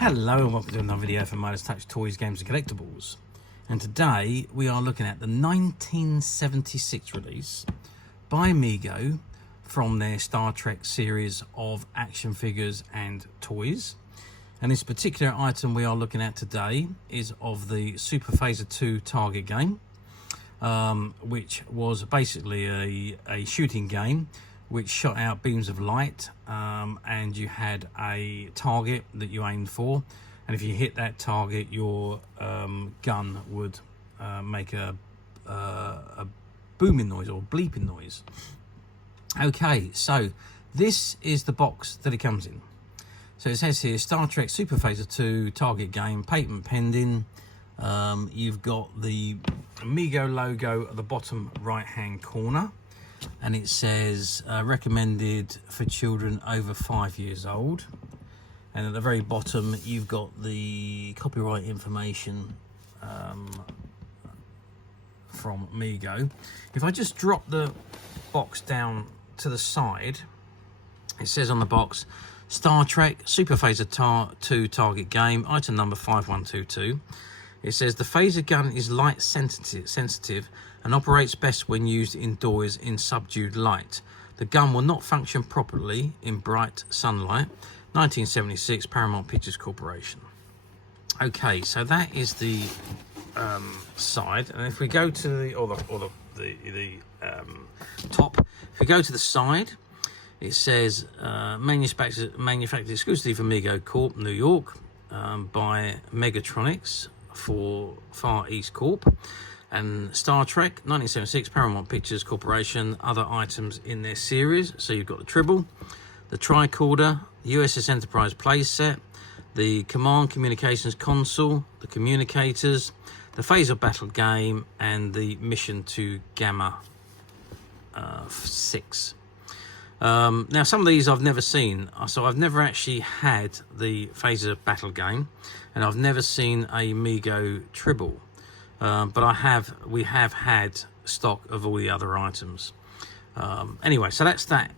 Hello and welcome to another video from Midas Touch Toys, Games and Collectibles. And today we are looking at the 1976 release by Mego from their Star Trek series of action figures and toys. And this particular item we are looking at today is of the Super Phaser 2 target game, which was basically a shooting game which shot out beams of light, and you had a target that you aimed for, and if you hit that target, your gun would make a booming noise or bleeping noise. Okay, so this is the box that it comes in. So it says here, Star Trek Super Phaser 2 target game, patent pending. You've got the Mego logo at the bottom right hand corner, and it says recommended for children over 5 years old. And at the very bottom you've got the copyright information from Mego. If I just drop the box down to the side, it says on the box, Star Trek Super Phaser 2 target game, item number 5122. It says the phaser gun is light sensitive and operates best when used indoors in subdued light. The gun will not function properly in bright sunlight. 1976, Paramount Pictures Corporation. Okay, so that is the side, and if we go to the top, if we go to the side, it says manufactured exclusively for Mego Corp, New York, by Megatronics for Far East Corp, and Star Trek 1976 Paramount Pictures Corporation. Other items in their series, so you've got the Tribble, the tricorder, the USS Enterprise playset, the command communications console, the communicators, the phaser battle game, and the mission to Gamma 6. Now some of these I've never seen, so I've never actually had the phaser battle game, and I've never seen a Mego Tribble, but we have had stock of all the other items. Anyway, so that's that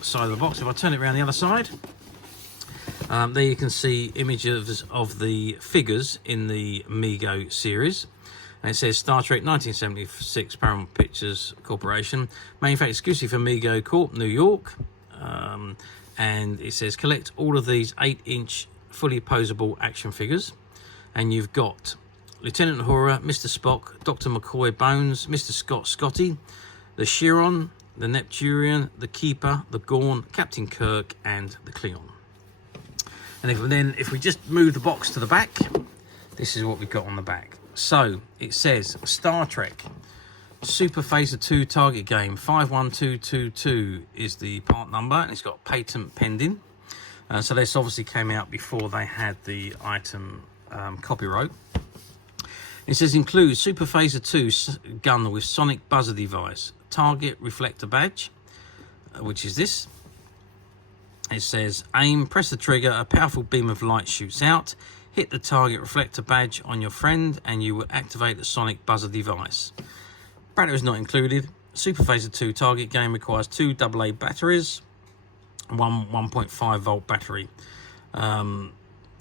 side of the box. If I turn it around the other side, there you can see images of the figures in the Mego series. And it says Star Trek 1976 Paramount Pictures Corporation, manufactured exclusively for Mego Corp, New York. And it says collect all of these 8-inch fully posable action figures. And you've got Lieutenant Uhura, Mr. Spock, Dr. McCoy Bones, Mr. Scotty, the Chiron, the Neptunian, the Keeper, the Gorn, Captain Kirk, and the Klingon. And if we just move the box to the back, this is what we've got on the back. So it says Star Trek Super Phaser 2 target game, 51222 is the part number, and it's got patent pending. So this obviously came out before they had the item copyright. It says includes Super Phaser 2 gun with sonic buzzer device, target reflector badge, which is this. It says aim, press the trigger, a powerful beam of light shoots out. Hit the target reflector badge on your friend and you will activate the sonic buzzer device. Batteries not included. Super Phaser 2 target game requires 2 AA batteries, one 1.5 volt battery.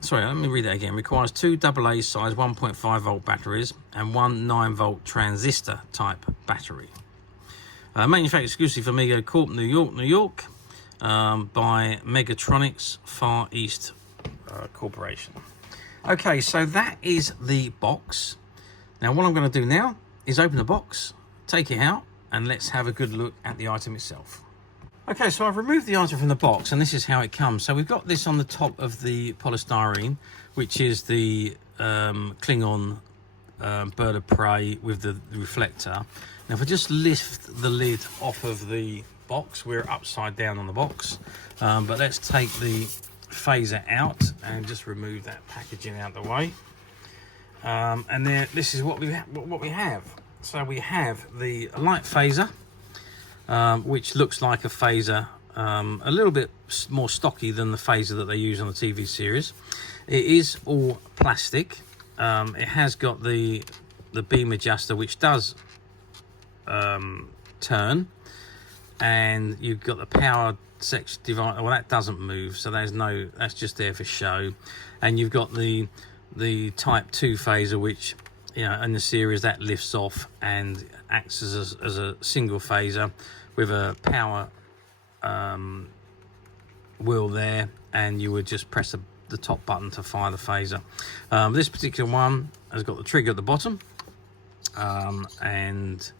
Sorry, let me read that again. Requires 2 AA size 1.5 volt batteries and 1 9 volt transistor type battery. Manufactured exclusively for Mego Corp, New York, by Megatronics Far East Corporation. Okay, so that is the box. Now what I'm going to do now is open the box, take it out, and let's have a good look at the item itself. Okay, so I've removed the item from the box, and this is how it comes. So we've got this on the top of the polystyrene, which is the Klingon bird of prey with the reflector. Now if I just lift the lid off of the box, we're upside down on the box, but let's take the phaser out and just remove that packaging out of the way. And there, this is what we have. So we have the light phaser, which looks like a phaser, a little bit more stocky than the phaser that they use on the TV series. It is all plastic. It has got the beam adjuster, which does turn. and you've got the power section divider. Well, that doesn't move, so that's just there for show. And you've got the type 2 phaser, which, you know, in the series that lifts off and acts as a single phaser with a power wheel there, and you would just press the top button to fire the phaser. This particular one has got the trigger at the bottom, and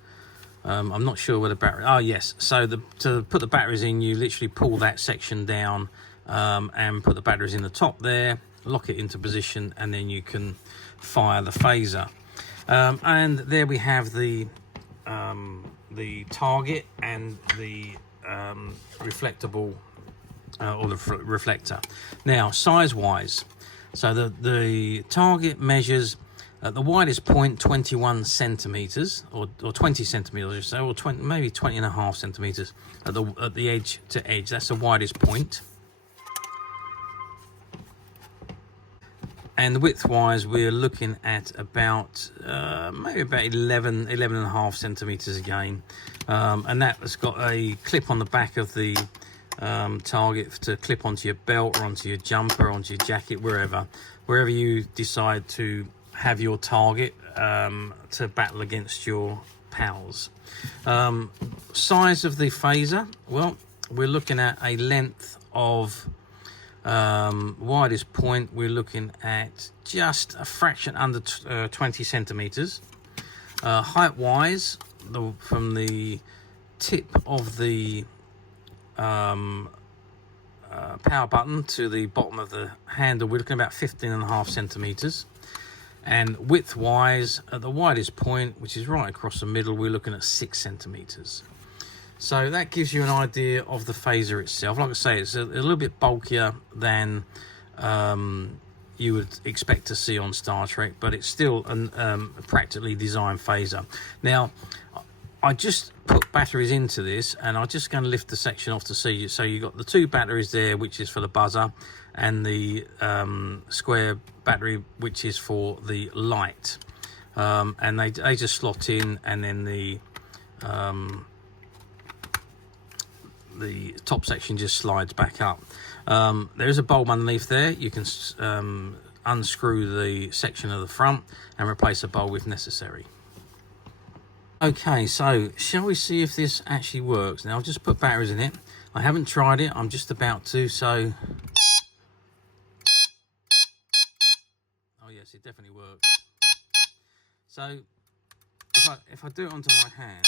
I'm not sure where the battery. Oh yes, so to put the batteries in, you literally pull that section down and put the batteries in the top there, lock it into position, and then you can fire the phaser. And there we have the target and the reflectable or the reflector. Now, size wise, so the target measures at the widest point 21 centimeters or 20 centimeters or so, or 20, maybe 20 and a half centimeters at the edge to edge. That's the widest point. And width wise, we're looking at about maybe about 11 and a half centimeters again. And that has got a clip on the back of the target to clip onto your belt or onto your jumper, onto your jacket, wherever you decide to have your target to battle against your pals. Size of the phaser, well, we're looking at a length of widest point, we're looking at just a fraction under 20 centimeters. Height wise, from the tip of the power button to the bottom of the handle, we're looking at about 15 and a half centimeters. And width wise, at the widest point, which is right across the middle, we're looking at 6 centimeters. So that gives you an idea of the phaser itself. Like I say, it's a little bit bulkier than you would expect to see on Star Trek, but it's still a practically designed phaser. Now, I just put batteries into this, and I'm just going to lift the section off to see. So you've got the 2 batteries there, which is for the buzzer, and the square battery, which is for the light. And they just slot in, and then the top section just slides back up. There is a bulb underneath there. You can unscrew the section of the front and replace a bulb if necessary. Okay, so shall we see if this actually works? Now, I've just put batteries in it. I haven't tried it. I'm just about to, so... Oh yes, it definitely works. So, if I do it onto my hand,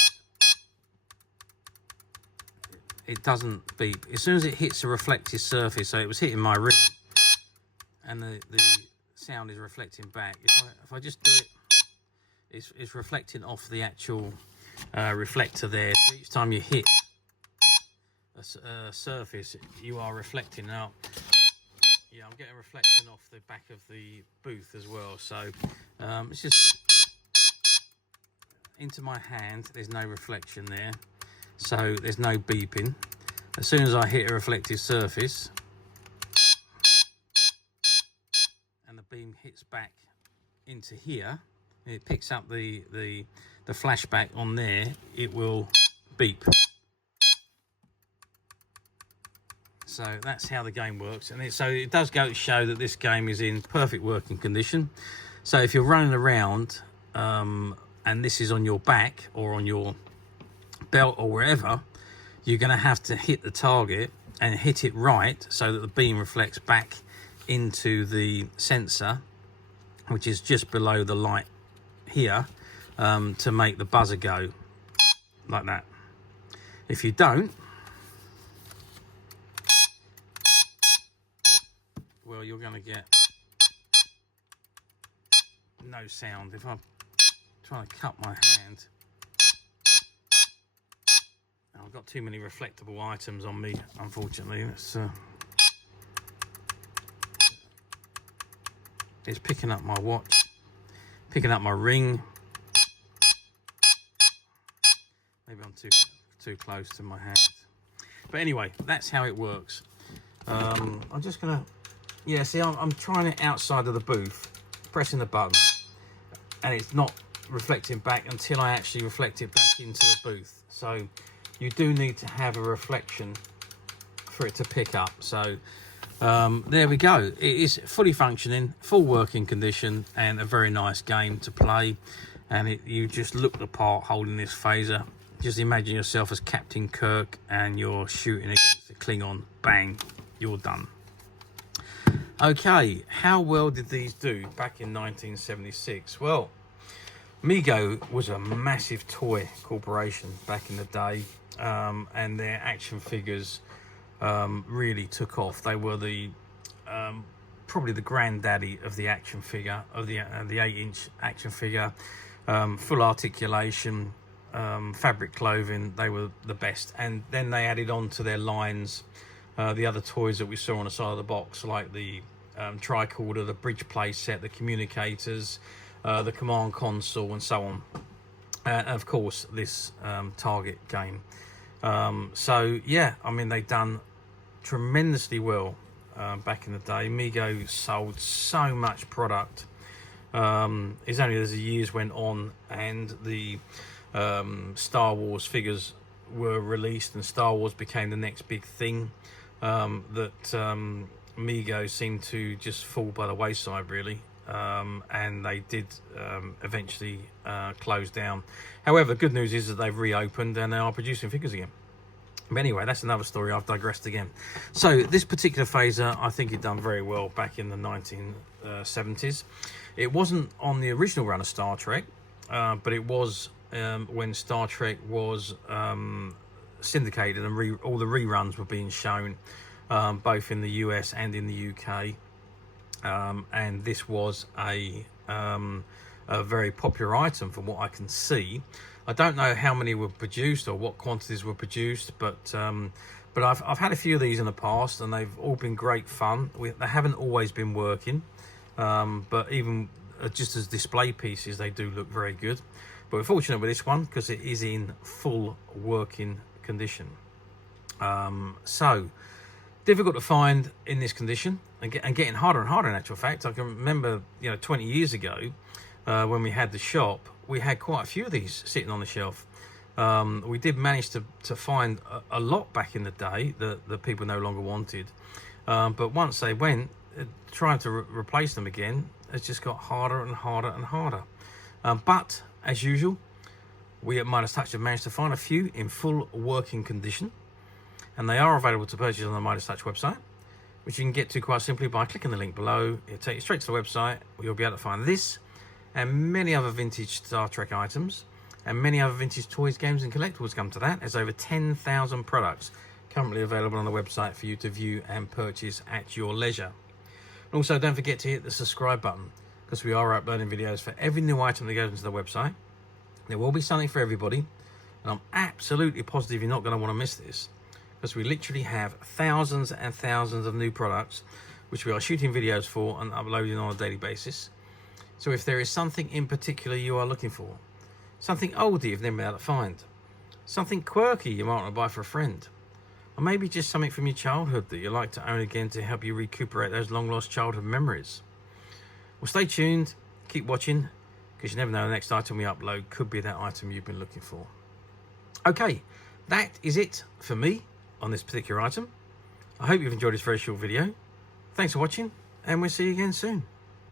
it doesn't beep. As soon as it hits a reflective surface, so it was hitting my ring, and the sound is reflecting back. If I just do it, it's reflecting off the actual reflector there. So each time you hit a surface, you are reflecting. Now, yeah, I'm getting a reflection off the back of the booth as well. So it's just into my hand. There's no reflection there, so there's no beeping. As soon as I hit a reflective surface and the beam hits back into here, it picks up the flashback on there, it will beep. So that's how the game works, and so it does go to show that this game is in perfect working condition. So if you're running around and this is on your back or on your belt or wherever, you're going to have to hit the target and hit it right so that the beam reflects back into the sensor, which is just below the light here, to make the buzzer go like that. If you don't, well, you're going to get no sound. If I'm trying to cut my hand, I've got too many reflectable items on me, unfortunately. It's picking up my watch, picking up my ring. Maybe I'm too close to my hand. But anyway, that's how it works. I'm just gonna, yeah, see, I'm trying it outside of the booth, pressing the button, and it's not reflecting back until I actually reflect it back into the booth. So you do need to have a reflection for it to pick up. So there we go. It is fully functioning, full working condition, and a very nice game to play. And you just look the part holding this phaser. Just imagine yourself as Captain Kirk and you're shooting against the Klingon. Bang, you're done. Okay, how well did these do back in 1976? Well, Mego was a massive toy corporation back in the day, and their action figures really took off. They were the probably the granddaddy of the action figure, of the 8-inch action figure. Full articulation, fabric clothing, they were the best. And then they added on to their lines the other toys that we saw on the side of the box, like the tricorder, the bridge play set, the communicators, the command console, and so on. And of course this target game. So yeah, I mean, they've done tremendously well back in the day. Mego sold so much product. It's only as the years went on and the Star Wars figures were released and Star Wars became the next big thing, that Mego seemed to just fall by the wayside, really. And they did eventually close down. However, good news is that they've reopened and they are producing figures again. But anyway, that's another story. I've digressed again. So this particular phaser, I think it done very well back in the 1970s. It wasn't on the original run of Star Trek, but it was when Star Trek was syndicated and all the reruns were being shown, both in the US and in the UK. And this was a very popular item from what I can see. I don't know how many were produced or what quantities were produced, but I've had a few of these in the past and they've all been great fun. They haven't always been working, but even just as display pieces, they do look very good. But we're fortunate with this one because it is in full working condition. So difficult to find in this condition, and getting harder and harder in actual fact. I can remember, 20 years ago, when we had the shop, we had quite a few of these sitting on the shelf. We did manage to find a lot back in the day that the people no longer wanted. But once they went, trying to replace them again, it's just got harder and harder and harder. But as usual, we at Midas Touch have managed to find a few in full working condition. And they are available to purchase on the Midas Touch website, which you can get to quite simply by clicking the link below. It'll take you straight to the website where you'll be able to find this and many other vintage Star Trek items and many other vintage toys, games and collectibles. Come to that. There's over 10,000 products currently available on the website for you to view and purchase at your leisure. And also don't forget to hit the subscribe button, because we are uploading videos for every new item that goes into the website. There will be something for everybody, and I'm absolutely positive you're not going to want to miss this, because we literally have thousands and thousands of new products which we are shooting videos for and uploading on a daily basis. So if there is something in particular you are looking for, something oldie you've never been able to find, something quirky you might want to buy for a friend, or maybe just something from your childhood that you like to own again to help you recuperate those long lost childhood memories, well, stay tuned, keep watching, because you never know, the next item we upload could be that item you've been looking for. Okay, that is it for me on this particular item. I hope you've enjoyed this very short video. Thanks for watching, and we'll see you again soon.